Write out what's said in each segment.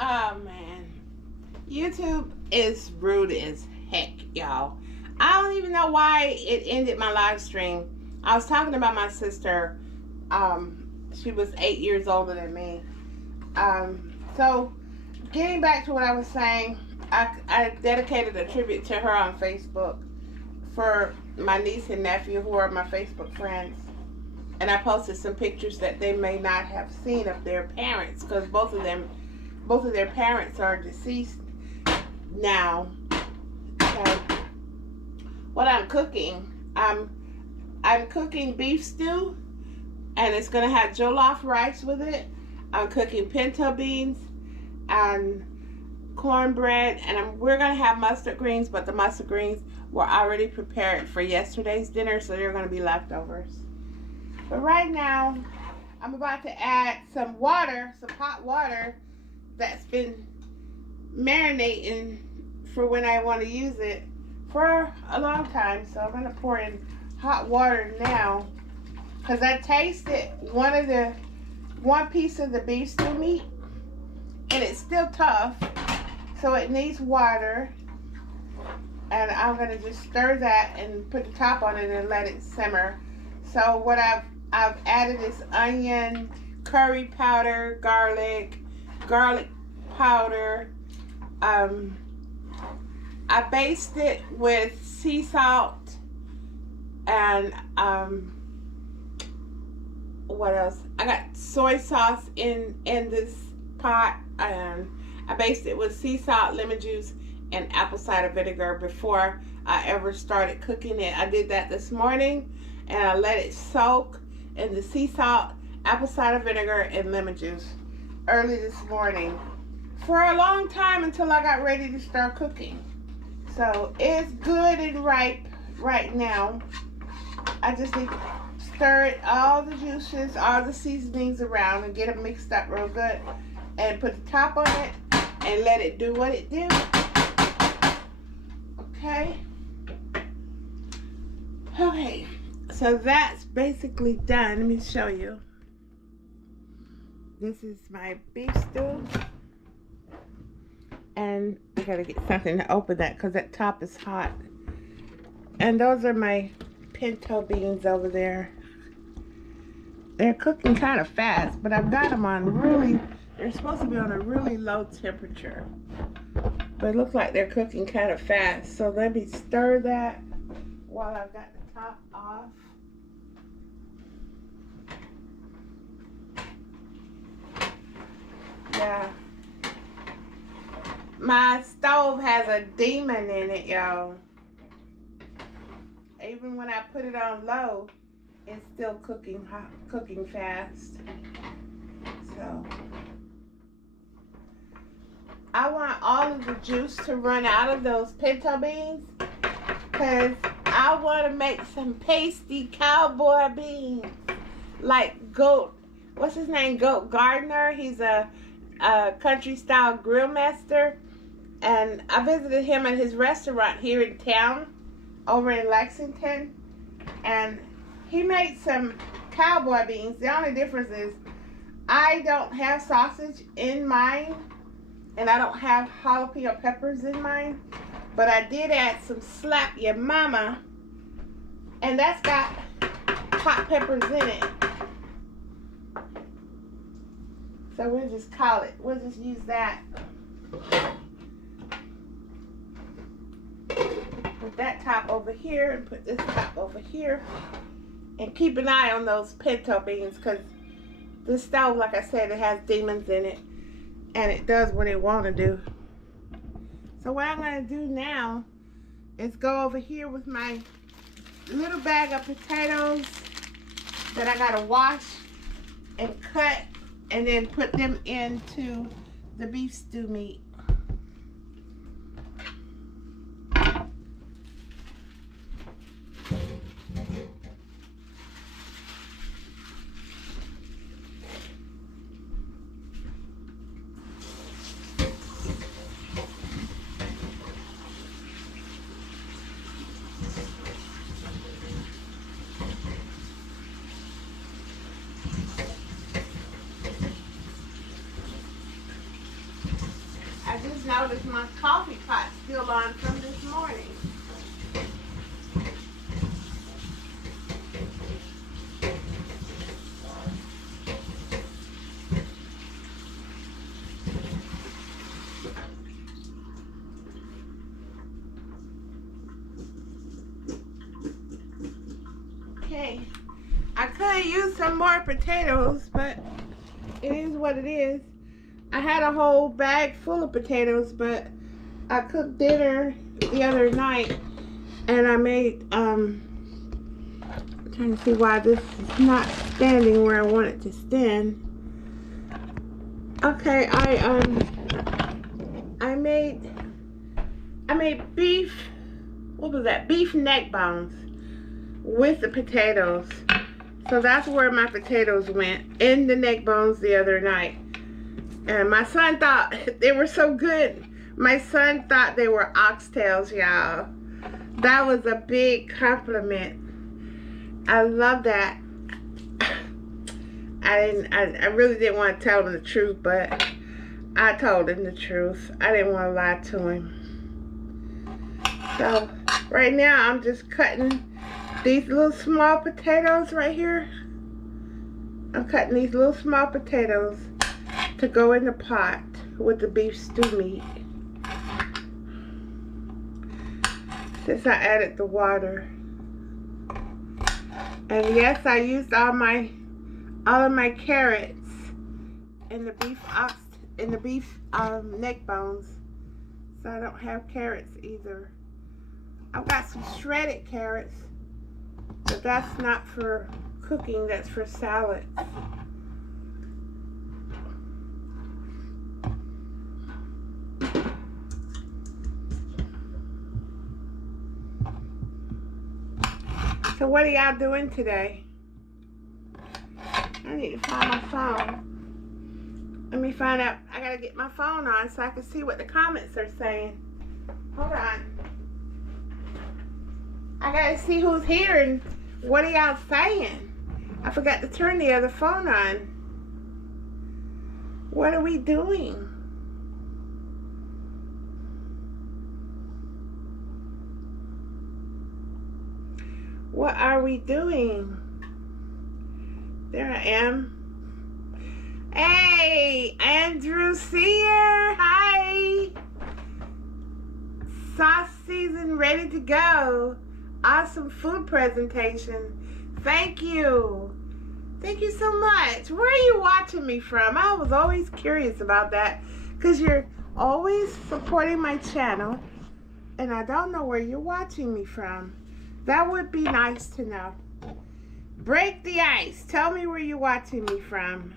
Oh man, YouTube is rude as heck, y'all. I don't even know why it ended my live stream. I was talking about my sister. She was 8 years older than me. So getting back to what I was saying, I dedicated a tribute to her on Facebook for my niece and nephew who are my Facebook friends. And I posted some pictures that they may not have seen of their parents because both of their parents are deceased now. So what I'm cooking, I'm cooking beef stew, and it's gonna have jollof rice with it. I'm cooking pinto beans and cornbread, and we're gonna have mustard greens, but the mustard greens were already prepared for yesterday's dinner, so they're gonna be leftovers. But right now, I'm about to add some water, some hot water that's been marinating for when I want to use it for a long time. So I'm gonna pour in hot water now because I tasted one piece of the beef stew meat and it's still tough, so it needs water. And I'm gonna just stir that and put the top on it and let it simmer. So what I've added is onion, curry powder, garlic powder. I basted it with sea salt and what else? I got soy sauce in this pot, and I basted it with sea salt, lemon juice, and apple cider vinegar before I ever started cooking it. I did that this morning, and I let it soak in the sea salt, apple cider vinegar, and lemon juice early this morning for a long time until I got ready to start cooking. So it's good and ripe right now. I just need to stir it, all the juices, all the seasonings around, and get them mixed up real good, and put the top on it and let it do what it do. Okay, so that's basically done. Let me show you. This is my beef stew, and I gotta get something to open that because that top is hot. And those are my pinto beans over there. They're cooking kind of fast, but I've got them on they're supposed to be on a really low temperature, but it looks like they're cooking kind of fast. So let me stir that while I've got the top off. Yeah. My stove has a demon in it, y'all. Even when I put it on low, it's still cooking hot, cooking fast. So I want all of the juice to run out of those pinto beans because I want to make some pasty cowboy beans like Goat. What's his name? Goat Gardner. He's a country style grill master, and I visited him at his restaurant here in town over in Lexington, and he made some cowboy beans. The only difference is I don't have sausage in mine, and I don't have jalapeno peppers in mine, but I did add some slap your mama, and that's got hot peppers in it. So we'll just use that. Put that top over here and put this top over here. And keep an eye on those pinto beans because this stove, like I said, it has demons in it. And it does what it want to do. So what I'm going to do now is go over here with my little bag of potatoes that I got to wash and cut, and then put them into the beef stew meat. I just noticed my coffee pot's still on from this morning. Okay, I could use some more potatoes, but it is what it is. I had a whole bag full of potatoes, but I cooked dinner the other night, and I made, I'm trying to see why this is not standing where I want it to stand. Okay, I made beef, what was that? Beef neck bones with the potatoes. So that's where my potatoes went, in the neck bones the other night. And my son thought they were so good. My son thought they were oxtails, y'all. That was a big compliment. I love that. I really didn't want to tell him the truth, but I told him the truth. I didn't want to lie to him. So right now I'm just cutting these little small potatoes right here. I'm cutting these little small potatoes to go in the pot with the beef stew meat. Since I added the water. And yes, I used all of my carrots in the beef neck bones. So I don't have carrots either. I've got some shredded carrots, but that's not for cooking, that's for salad. So what are y'all doing today? I need to find my phone. Let me find out. I gotta get my phone on so I can see what the comments are saying. Hold on. I gotta see who's here and what are y'all saying. I forgot to turn the other phone on. What are we doing? What are we doing? There I am. Hey, Andrew Sear. Hi. Sauce season ready to go. Awesome food presentation. Thank you. Thank you so much. Where are you watching me from? I was always curious about that because you're always supporting my channel and I don't know where you're watching me from. That would be nice to know. Break the ice. Tell me where you're watching me from.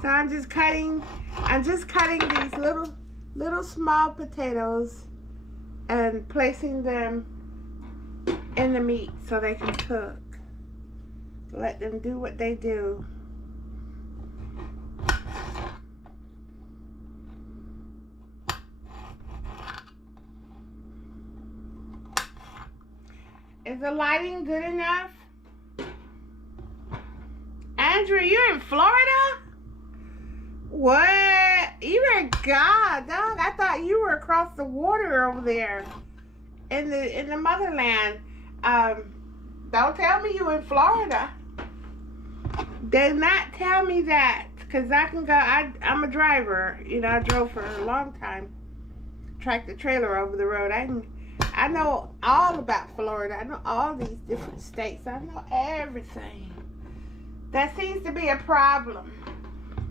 So I'm just cutting these little small potatoes and placing them in the meat so they can cook. Let them do what they do. Is the lighting good enough? Andrew, you're in Florida? What? You're in God, dog. I thought you were across the water over there in the motherland. Don't tell me you in Florida. Do not tell me that, because I can go. I'm a driver. You know, I drove for a long time. Tractor trailer over the road. I know all about Florida. I know all these different states. I know everything. That seems to be a problem,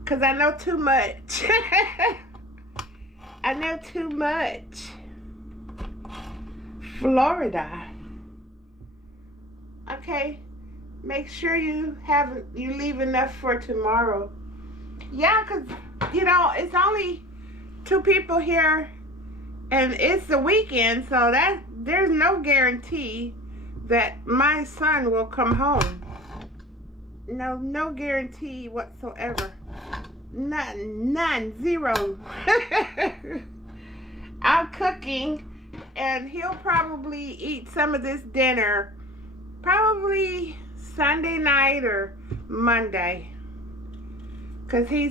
because I know too much. I know too much. Florida. Okay. Make sure you leave enough for tomorrow. Yeah, because, you know, it's only 2 people here, and it's the weekend, so there's no guarantee that my son will come home. No guarantee whatsoever. None, zero. I'm cooking and he'll probably eat some of this dinner probably Sunday night or Monday, because he's